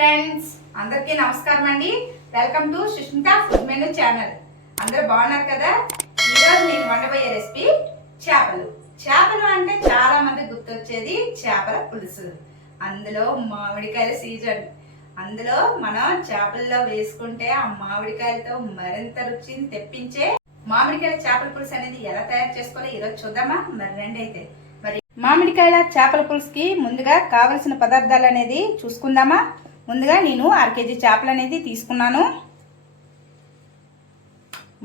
Friends, అందరికీ నమస్కారం అండి. Welcome to Sushmita food menu channel. అందరూ బాగున్నారు కదా? ఈరోజు నేను వండబోయే రెసిపీ చేపలు. చేపలు అంటే చాలా మంది గుర్తొచ్చేది చేపల పులుసు. అందులో మామిడికాయల సీజన్. అందులో మనం చేపల్లో వేసుకుంటే ఆ మామిడికాయలతో మరింత రుచిని తెప్పించే మామిడికాయల చేపల పులుసు అనేది ఎలా తయారు చేసుకోవాలో ఈరోజు చూద్దామా? మరి రండి అయితే. మామిడికాయల చేపల పులుసుకి ముందుగా కావలసిన పదార్థాలు అనేది చూసుకుందామా. ముందుగా నేను 1/2 కేజీ చేపలు అనేది తీసుకున్నాను.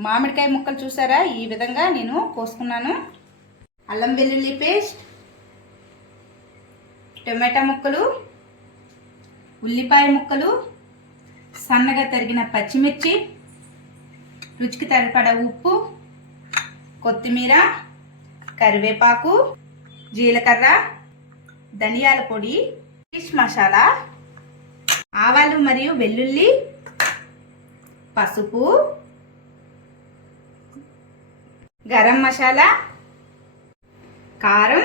మామిడికాయ ముక్కలు చూసారా, ఈ విధంగా నేను కోసుకున్నాను. అల్లం వెల్లుల్లి పేస్ట్, టొమాటో ముక్కలు, ఉల్లిపాయ ముక్కలు, సన్నగా తరిగిన పచ్చిమిర్చి, రుచికి సరిపడా ఉప్పు, కొత్తిమీర, కరివేపాకు, జీలకర్ర, ధనియాల పొడి, ఫిష్ మసాలా, ఆవాలు మరియు వెల్లుల్లి, పసుపు, గరం మసాలా, కారం,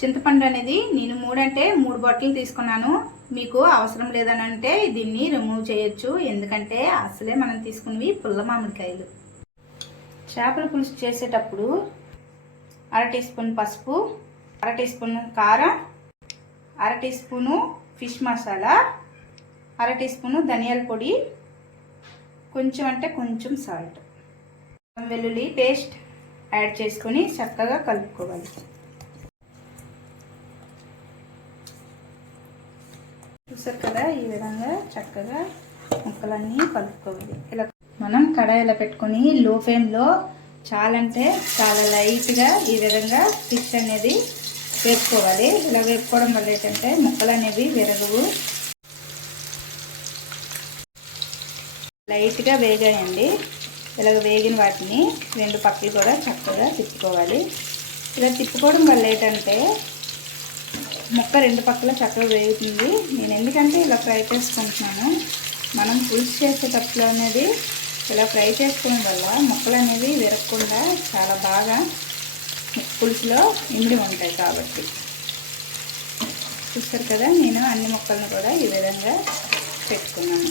చింతపండు అనేది నేను 3 బాటిల్ తీసుకున్నాను. మీకు అవసరం లేదని అంటే దీన్ని రిమూవ్ చేయొచ్చు, ఎందుకంటే అసలే మనం తీసుకున్నవి పుల్ల మామిడికాయలు. చేపల పులుసు చేసేటప్పుడు 1/2 టీ స్పూన్ పసుపు, 1/2 టీ స్పూన్ కారం, 1/2 teaspoon fish masala, 1/2 teaspoon ధనియాల పొడి, కొంచెం అంటే కొంచెం సాల్ట్, వెల్లుల్లి పేస్ట్ యాడ్ చేసుకొని చక్కగా కలుపుకోవాలి. చూసారు కదా, ఈ విధంగా చక్కగా ముక్కలన్నీ కలుపుకోవాలి. ఇలా మనం కడాయిలో పెట్టుకొని లో ఫ్లేమ్లో చాలా లైట్గా ఈ విధంగా ఫిష్ అనేది వేపుకోవాలి. ఇలా వేపుకోవడం వల్ల ఏంటంటే ముక్కలు అనేవి విరగవు. లైట్గా వేగాయండి. ఇలా వేగిన వాటిని 2 పక్కలు కూడా చక్కగా తిప్పుకోవాలి. ఇలా తిప్పుకోవడం వల్ల ఏంటంటే ముక్క 2 పక్కల చక్కగా వేగుతుంది. నేను ఎందుకంటే ఇలా ఫ్రై చేసుకుంటున్నాను. మనం పులుసు చేసేటప్పుడు అనేది ఇలా ఫ్రై చేసుకోవడం వల్ల ముక్కలు అనేవి విరగకుండా చాలా బాగా పులుసులో ఇమిడి ఉంటాయి. కాబట్టి చూస్తారు కదా, నేను అన్ని ముక్కలను కూడా ఈ విధంగా పెట్టుకున్నాను.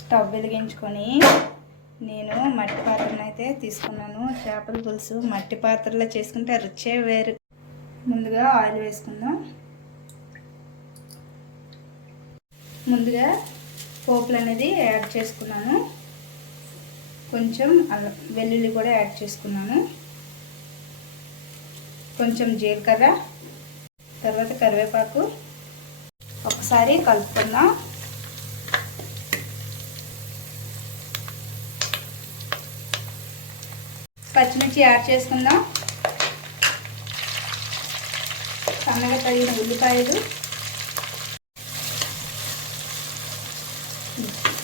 స్టవ్ వెలిగించుకొని నేను మట్టి పాత్రను అయితే తీసుకున్నాను. చేపల పులుసు మట్టి పాత్రలో చేసుకుంటే రుచే వేరు. ముందుగా ఆయిల్ వేసుకుందాం. ముందుగా పోపులు అనేది యాడ్ చేసుకున్నాను. కొంచెం వెల్లుల్లి కూడా యాడ్ చేసుకున్నాను. కొంచెం జీలకర్ర, తర్వాత కరివేపాకు. ఒకసారి కలుపుకుందాం. పచ్చిమిర్చి యాడ్ చేసుకుందాం. సన్నగా తగిన ఉల్లిపాయలు,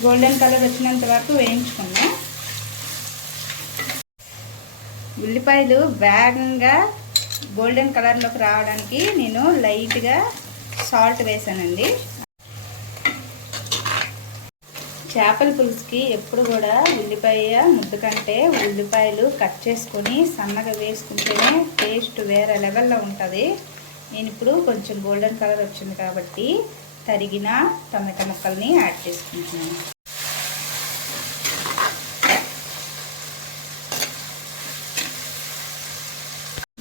గోల్డెన్ కలర్ వచ్చినంత వరకు వేయించుకుందాం. ఉల్లిపాయలు వేగంగా గోల్డెన్ కలర్లోకి రావడానికి నేను లైట్గా సాల్ట్ వేసానండి. చేపల పులుసుకి ఎప్పుడు కూడా ఉల్లిపాయ ముద్ద కంటే ఉల్లిపాయలు కట్ చేసుకొని సన్నగా వేసుకుంటేనే టేస్ట్ వేరే లెవెల్లో ఉంటుంది. నేను ఇప్పుడు కొంచెం గోల్డెన్ కలర్ వచ్చింది కాబట్టి తరిగిన టమాటా ముక్కల్ని యాడ్ చేసుకుంటున్నాను.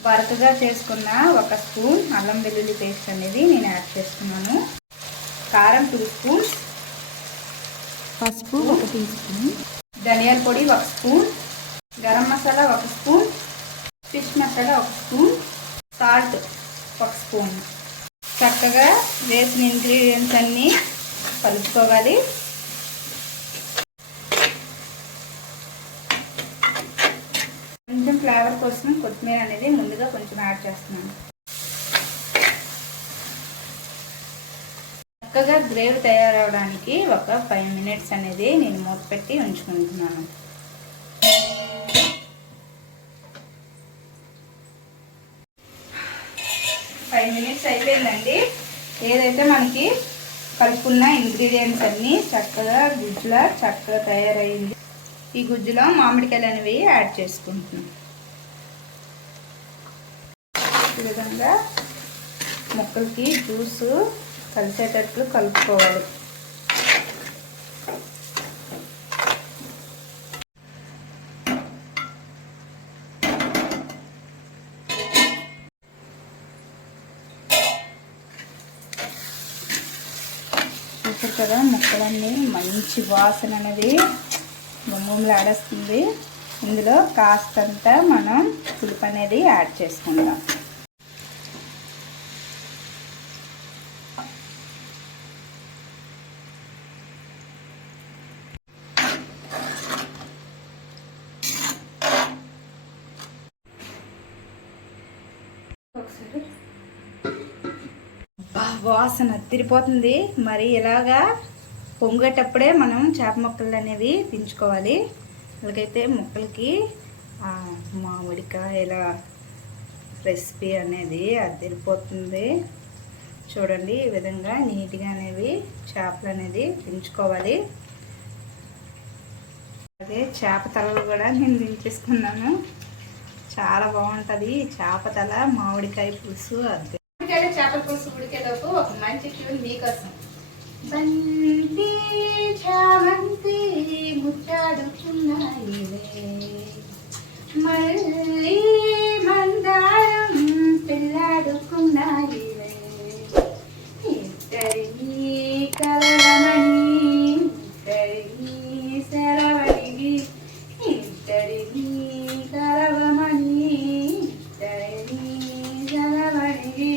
బరకగా చేసుకున్న 1 స్పూన్ అల్లం వెల్లుల్లి పేస్ట్ అనేది నేను యాడ్ చేసుకున్నాను. కారం 2 స్పూన్స్, పసుపు 1 టీ స్పూన్, ధనియాల పొడి 1 spoon, garam masala 1 spoon, fish masala 1 spoon, salt 1 spoon. చక్కగా వేసిన ఇంగ్రీడియంట్స్ అన్నీ కలుపుకోవాలి. కొంచెం ఫ్లేవర్ కోసం కొత్తిమీర అనేది ముందుగా కొంచెం యాడ్ చేస్తున్నాను. చక్కగా గ్రేవీ తయారవడానికి ఒక 5 మినిట్స్ అనేది నేను మూత పెట్టి ఉంచుకుంటున్నాను. 5 మినిట్స్ అయిపోయిందండి. ఏదైతే మనకి కలుపుకున్న ఇంగ్రీడియంట్స్ అన్నీ చక్కగా గుజ్జులా చక్కగా తయారైంది. ఈ గుజ్జులో మామిడికాయలు అనేవి యాడ్ చేసుకుంటున్నాం. ఈ విధంగా ముక్కలకి జ్యూసు కలిసేటట్లు కలుపుకోవాలి. చూసారు కదా, ముక్కలన్నీ మంచి వాసన అనేది గుమ్మలాడేస్తుంది. ఇందులో కాస్తంత మనం పులుపు అనేది యాడ్ చేసుకుందాం. ఒకసారి వాసన తిరిపోతుంది. మరి ఇలాగా పొంగేటప్పుడే మనం చేప ముక్కలు అనేవి దించుకోవాలి. అలాగైతే ముక్కలకి మామిడికాయల రెసిపీ అనేది అదిరిపోతుంది. చూడండి, ఈ విధంగా నీట్గా అనేవి చేపలు అనేది దించుకోవాలి. అదే చేప తలలు కూడా నేను దించేసుకున్నాను. చాలా బాగుంటుంది చేప తల మామిడికాయ పులుసు. అదే చేపల పులుసు ఉడికేలోపు ఒక మంచి ట్యూన్ మీకోసం. బంతి చామంతి ముట్టాడుకున్నాయిలే, మళ్ళీ మందారం పిల్లాడుకున్నాయిలే, ఇద్దరిని కలవమని ఇద్దరిని సెలవడిగి, ఇద్దరిని కలవమని ఇద్దరిని సెలవడిగి,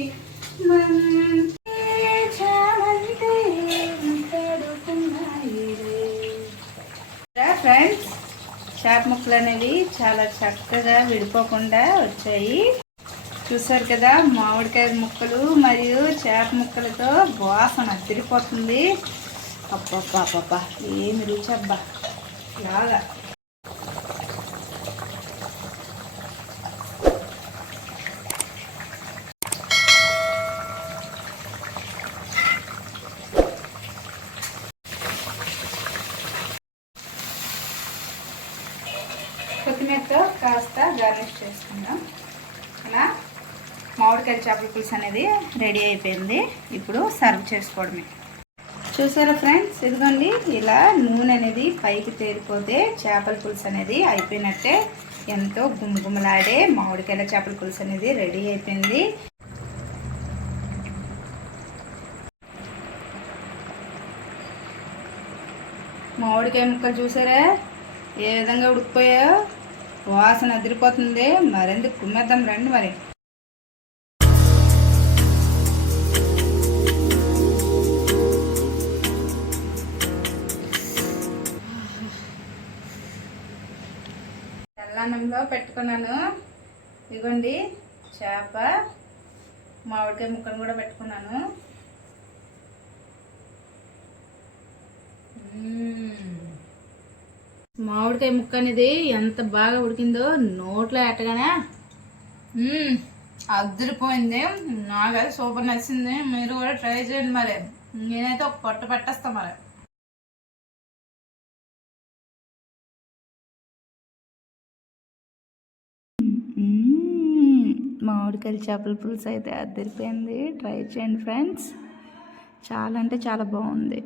ఫ్రెండ్స్, చేప ముక్కలు అనేవి చాలా చక్కగా విడిపోకుండా వచ్చాయి. చూసారు కదా, మామిడికాయ ముక్కలు మరియు చేప ముక్కలతో వాసన అదిరిపోతుంది. అబ్బబ్బా, ఏమి రుచి అబ్బా లాగా. కొత్తిమీరతో కాస్త గార్నిష్ చేసుకుందాం. అలా మామిడికాయ చేపల పులుసు అనేది రెడీ అయిపోయింది. ఇప్పుడు సర్వ్ చేసుకోవడమే. చూసారా ఫ్రెండ్స్, ఇదిగోండి, ఇలా నూనె అనేది పైకి తేలిపోతే చేపల పులుసు అనేది అయిపోయినట్టే. ఎంతో గుమగుమలాడే మామిడికాయల చేపల పులుసు అనేది రెడీ అయిపోయింది. మామిడికాయ ముక్కలు చూసారా ఏ విధంగా ఉడికిపోయాయో, వాసన అదిరిపోతుంది. మరెందుకు కుమ్మేద్దాం రండి. మరి తెల్లన్నంలో పెట్టుకున్నాను. ఇదిగోండి, చేప మామిడికాయ ముక్కను కూడా పెట్టుకున్నాను. మామిడికాయ ముక్క అనేది ఎంత బాగా ఉడికిందో నోట్లో ఎట్టగానే అదిరిపోయింది. నాకైతే సూపర్ నచ్చింది. మీరు కూడా ట్రై చేయండి. మరి నేనైతే ఒక పొట్ట పెట్టేస్తా. మరి మామిడికాయల చేపల పులుసు అయితే అదిరిపోయింది. ట్రై చేయండి ఫ్రెండ్స్, చాలా అంటే చాలా బాగుంది.